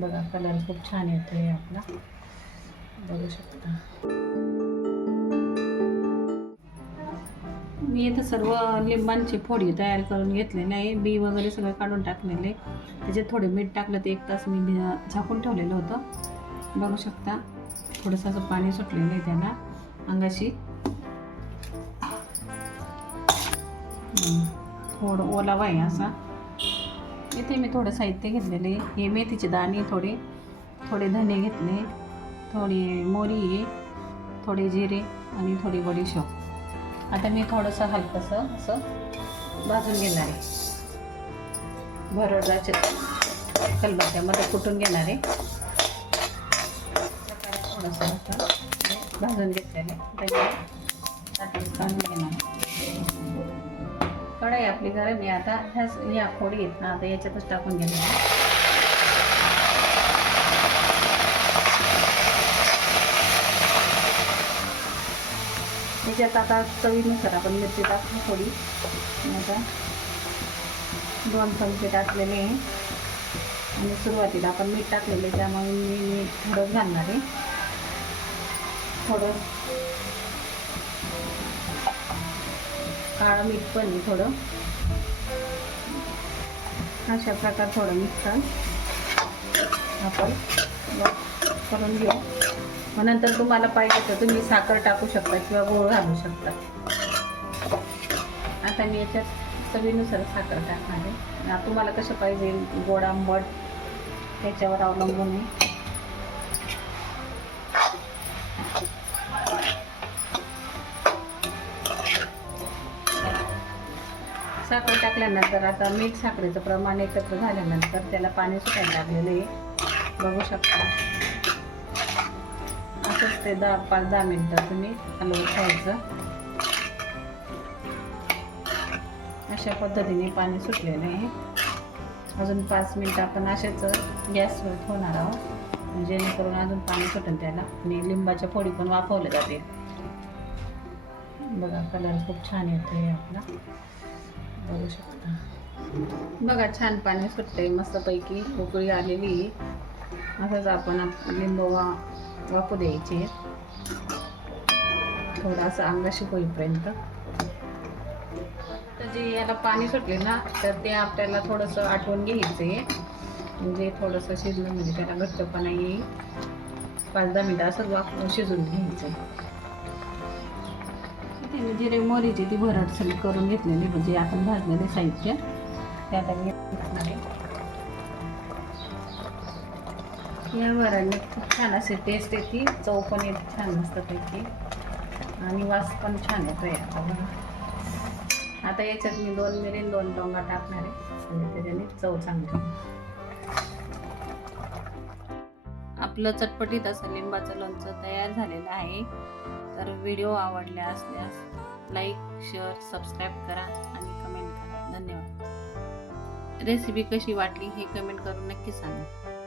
बघा कलर खूप छान येतोय आपला. बघू शकता. मी इथं सर्व लिंबांची फोडी तयार करून घेतलेली आहे बी वगैरे सगळं काढून टाकलेले. त्याच्यात थोडे मीठ टाकलं ते एक तास मी झाकून ठेवलेलं होतं. बघू शकता. थोडंसं असं पाणी सुटलेलं आहे त्याला अंगाशी. थोडं ओलावा आहे असा. इथे मी थोडं साहित्य घेतलेले. हे मेथीचे दाणे थोडे. थोडे धने घेतले. थोडी मोरी थोडे जिरे आणि थोडी बडीशेप. आता मी थोडंसं हलकंसं असं भाजून घेणार आहे. भरडाचे खलबत्त्यामध्ये कुटून घेणार आहे. थोडंसं असं भाजून घेतलेलं आहे. काढून घेणार कढाई आपली गरम आहे. आता ह्याच या फोडी आहेत ना आता याच्यातच टाकून घेणार त्याच्यात आता चवीनुसार आपण मिरची टाकू थोडी. आता दोन चमचे टाकलेले आहे. आणि सुरुवातीला आपण मीठ टाकलेलं आहे त्यामुळे मी मीठ थोडं घालणार आहे. थोडं काळं मीठ पण आहे थोडं. अशा प्रकार थोडं मिक्सर आपण करून घेऊ. मग नंतर तुम्हाला पाहिजे तर तुम्ही साखर टाकू शकता किंवा गोळ घालू शकता. आता मी याच्यात चवीनुसार साखर टाकणार आहे. तुम्हाला कसं पाहिजे गोड आंबट त्याच्यावर अवलंबून आहे. साखर टाकल्यानंतर आता मीठ साखरेचं प्रमाण एकत्र झाल्यानंतर त्याला पाणी सुटायला लागलेलं आहे. बघू शकता. असंच ते दहा पाच दहा मिनटं तुम्ही हलवून ठेवायचं अशा पद्धतीने पाणी सुटलेलं आहे. अजून पाच मिनटं आपण असेच गॅसवर ठेवणार आहोत. जेणेकरून अजून पाणी सुटेल त्याला. आणि लिंबाच्या फोडी पण वापरल्या जातील. बघा कलर खूप छान येतोय आपला. बघू शकता. बघा छान पाणी सुटते मस्तपैकी उकळी आलेली आहे. असंच आपण आप- वा वापू द्यायचे. थोडासा अंगाशी होईपर्यंत. तर जे याला पाणी सुटले ना तर ते आपल्याला थोडंसं आठवून घ्यायचं आहे म्हणजे थोडंसं शिजलं म्हणजे त्याला घट्टपणा येईल. पाच दहा मिनटं असंच वाप शिजून घ्यायचं इथे मी जिरे मोहरीची ती भरडसर करून घेतलेली म्हणजे आपण भाजलेले साहित्य. त्यात मी या वराने खूप छान असे टेस्ट येते. चव पण येते छान मस्तपैकी. आणि वास पण छान येतो याचा बघा आता याच्यात मी दोन मिरीन दोन डोंगा टाकणार आहे. म्हणजे त्याच्याने चव चांगली आपलं चटपटीत असं लिंबाचं लोणचं तयार झालेलं आहे. तर व्हिडिओ आवडल्या असल्यास लाईक शेअर सबस्क्राईब करा आणि कमेंट करा. धन्यवाद. रेसिपी कशी वाटली हे कमेंट करून नक्की सांगा.